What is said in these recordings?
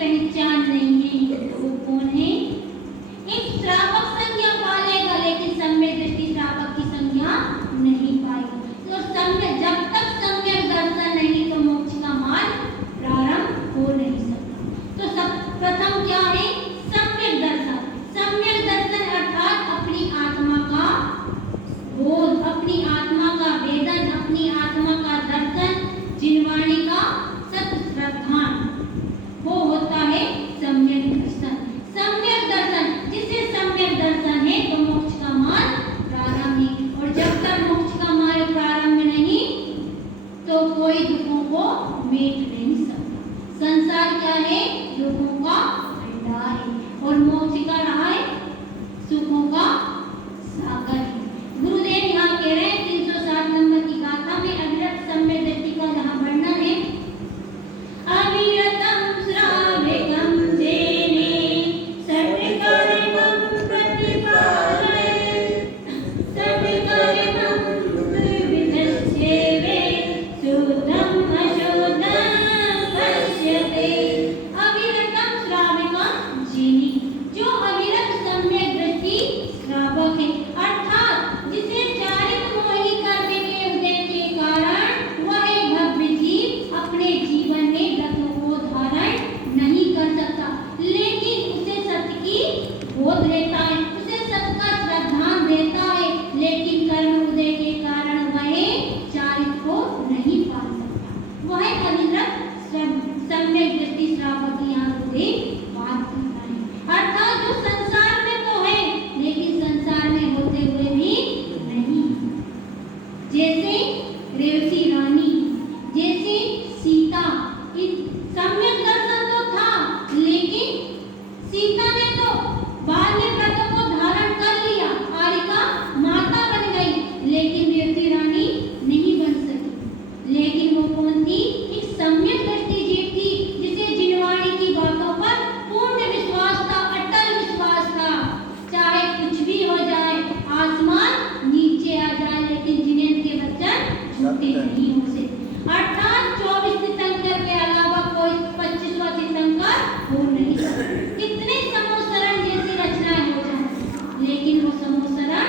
पहचान नहीं है। वो कौन है? एक श्रावक संज्ञा पालेगा लेकिन सम्यक दृष्टि श्रावक की संज्ञा नहीं पाएगा। तो सम्यक, जब तक सम्यक दर्शन नहीं तो मोक्ष का मार्ग प्रारंभ हो नहीं सकता। तो सब प्रथम क्या है? सम्यक दर्शन। सम्यक दर्शन अर्थात अपनी आत्मा का बोध, अपनी आत्मा का वेदन, अपनी आत्मा का दर्शन, जिनवाणी का सत श्रद्धान, वो होता है सम्यक दर्शन। सम्यक दर्शन, जिसे सम्यक दर्शन है तो मोक्ष का मार्ग प्रारंभ है। और जब तक मोक्ष का मार्ग प्रारंभ नहीं तो कोई दुखों को मेट नहीं सकता। संसार क्या है? दुखों का भंडार है और मोक्ष का रहा है सुखों का सागर है। गुरुदेव यहाँ कह रहे हैं 307 नंबर की गाथा में अविरत सम्यक दृष्टि का जहाँ वर्णन है, अविरतम श्रावकम जेने सत्कर्मं प्रतिपालये सत्कर्मं विदस्येवे शुद्धं अशुद्धं पश्यते। अविरतम श्रावकम जेने, जो अविरत सम्यक दृष्टि श्रावक है अर्थात जिसे चारित मोहि करने के उदय के कारण वह भव्य जीव अपने जीवन में व्रतों को धारण नहीं कर सकता, लेकिन उसे सत्य की बोध रहता है, उसे सत्य का श्रद्धान देता है, लेकिन कर्म उदय के कारण वह चारित को नहीं पा सकता। वह अविरत सम्यक दृष्टि श्रावक की यहाँ बात करता है। अर्थात जो संसार में तो है लेकिन संसार में होते हुए भी नहीं, जैसे रेवती रानी, जैसे सीता, सम्यक दर्शन तो था लेकिन सीता ने तो बाद में व्रतों को धारण कर लिया, आरिका माता बन गई, लेकिन रेवती रानी नहीं बन सकी। लेकिन वो कौन थी? एक सम्यक दृष्टि जीव थी जिसे जिनवाणी की बातों पर पूर्ण विश्वास था, अटल विश्वास था। चाहे कुछ भी हो जाए, आसमान नीचे आ जाए, लेकिन जिनेन्द्र के वचन झूठे नहीं हो सकते। अर्थात 24 तीर्थंकर के अलावा कोई 25वां तीर्थंकर हो नहीं सकता। कितने समोसरण जैसी रचनाएं हो जाए, लेकिन वो समोसरण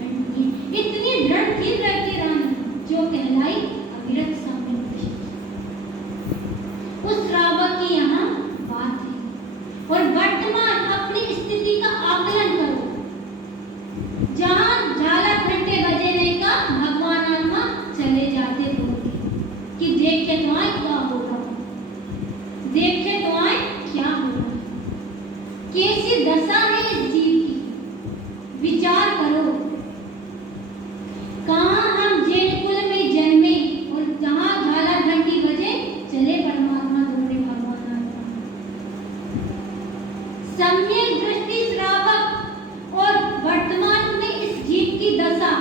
नहीं। इतनी दृढ़ थी रहती रानी जो कहलाई अविरत सम्यक दृष्टि। उस श्रावक की यहाँ बात है। और वर्तमान अपनी स्थिति का आकलन करो। जहाँ झालर घंटे बजे नहीं का भगवान आत्मा चले जाते बोलते कि देखे तो आए क्या हो रहा है, देखे तो आए क्या हो रहा है, कैसी दशा है इस जीव की। विचार करो, कहाँ हम जैन कुल में जन्मे और जहाँ झालर घंटी बजे चले परमात्मा ढूंढे भगवान आत्मा। सम्यक दृष्टि श्रावक और वर्तमान में इस जीव की दशा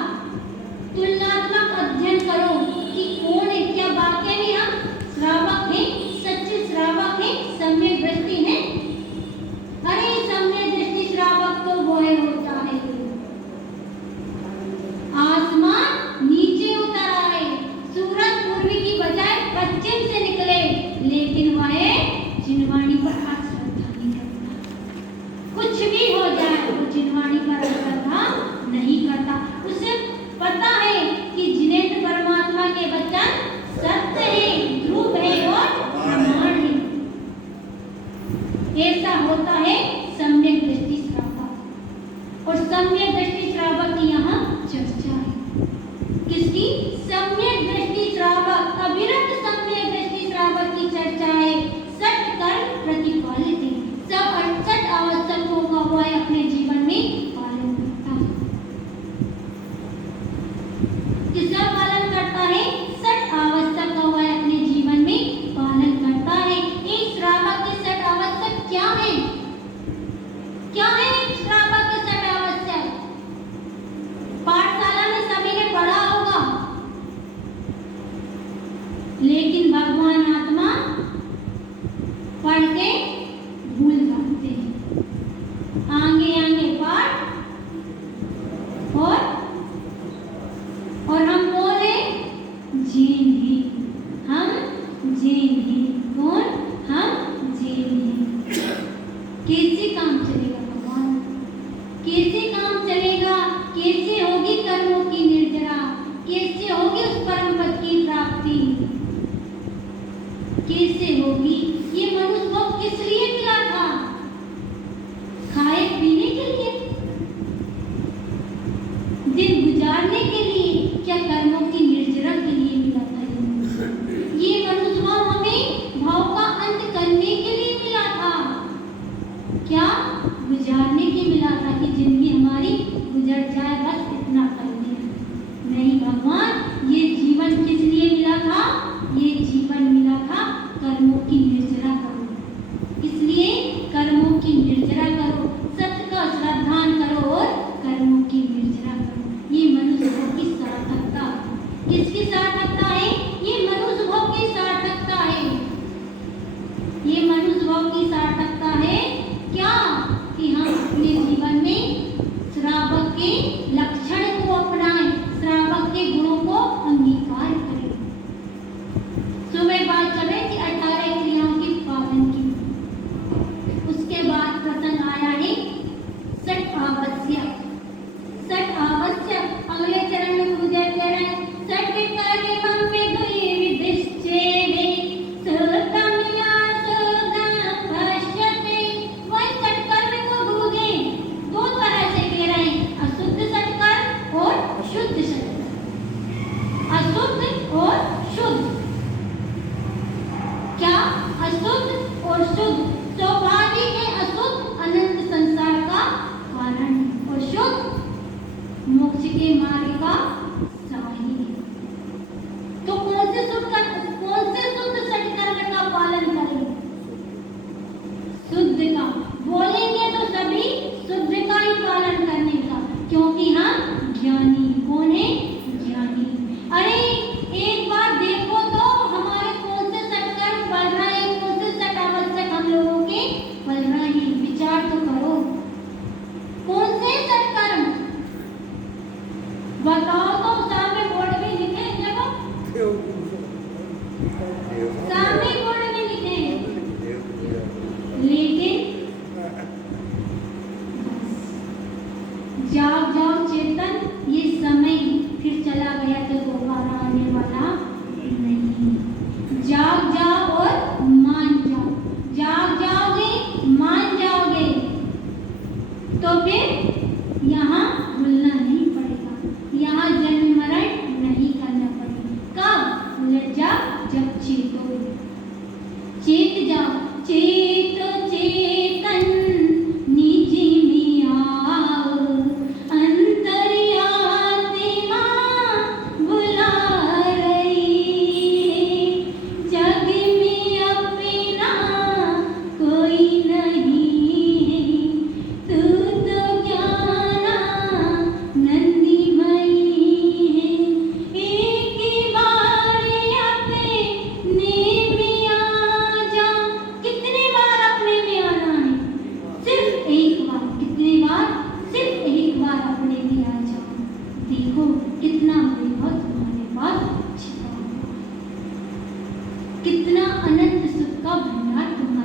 तुलनात्मक अध्ययन करो कि कौन है, क्या वाकई में हम श्रावक हैं, सच्चे श्रावक हैं, सम्यक दृष्टि है। अरे सम्यक दृष्टि श्रावक तो वो होता है आसमान नीचे उतर आए, सूरज पूर्वी की बजाय पश्चिम से निकले, लेकिन वह जिनवाणी पर श्रद्धा नहीं करता। कुछ भी हो जाए वो जिनवाणी पर श्रद्धा नहीं करता। उसे पता है कि जिनेन्द्र परमात्मा के वचन सत्य है, ध्रुव है और प्रमाण है। ऐसा होता है सम्यक दृष्टि श्रावक। और सम्यक दृष्टि श्रावक की यहाँ चर्चा है। किसकी? सम्यक दृष्टि श्रावक, अविरत सम्यक दृष्टि श्रावक की चर्चा है। सत कर्म प्रतिपालित है, सब सत आवश्यकों का वह अपने जीवन में पालन करता है। किसका पालन करता है? सत आवश्यक का वह अपने जीवन में पालन करता है। एक श्रावक के सत आवश्यक क्या है? श्रावक की सार्थकता है क्या? कि हम अपने जीवन में श्रावक के लक्षण को अपनाएं, श्रावक के गुणों को अंगीकार करें। सुबह बात करें कि 18 क्रियाओं के पालन की। उसके बाद प्रसंग आया है षट आवश्यक। षट आवश्यक अगले चरण में गुरुदेव कह रहे हैं षट कर्मं विधिश्चेदे सुतमया सुदं पश्यते। वही षट कर्म को गुरुदेव दो तरह से कह रहे हैं, अशुद्ध षट कर्म और शुद्ध षट कर्म। अशुद्ध और शुद्ध क्या? अशुद्ध और शुद्ध स्वाभाविक है, अशुद्ध अनंत संसार का कारण और शुद्ध मोक्ष के मार्ग का साही है। तो कौन से शुद्ध षट कर्म का पालन करें? शुद्ध का बोलेंगे तो सभी शुद्ध का ही पालन करने का, क्योंकि हम ज्ञानी। कौन है? ज्ञानी। अरे एक बार देखो तो हमारे कौन से षट कर्म बढ़ रहे हैं, कौन से षट आवश्यक हम लोगों के बढ़ रहे हैं, विचार तो करो। कौन से षट कर्म बताओ तो, सामने बोर्ड में लिखे हैं, देखो सामने बोर्ड में लिखे हैं, लेकिन जाग जाओ चेतन, ये समय फिर चला गया तो दोबारा आने वाला नहीं। जाग जाओ और मान जाओ। जाग जाओगे, मान जाओगे तो फिर यहाँ भूलना नहीं पड़ेगा, यहाँ जन्म मरण नहीं करना पड़ेगा। कब? जब चेतो, चेत जाओ। चेतो चेतन निज में आओ, अंतर्यात्मा बुला रही है, जग में अपना कोई नहीं है, तू तो ज्ञाना नंदीमयी है। एक बार अपने में आ जा। कितने बार अपने में आना है? सिर्फ एक बार। कितने बार? सिर्फ एक बार अपने में आ जाओ। देखो कितना वैभव तुम्हारे पास छिपा हुआ है, कितना अनंत सुख का भंडार तुम्हारे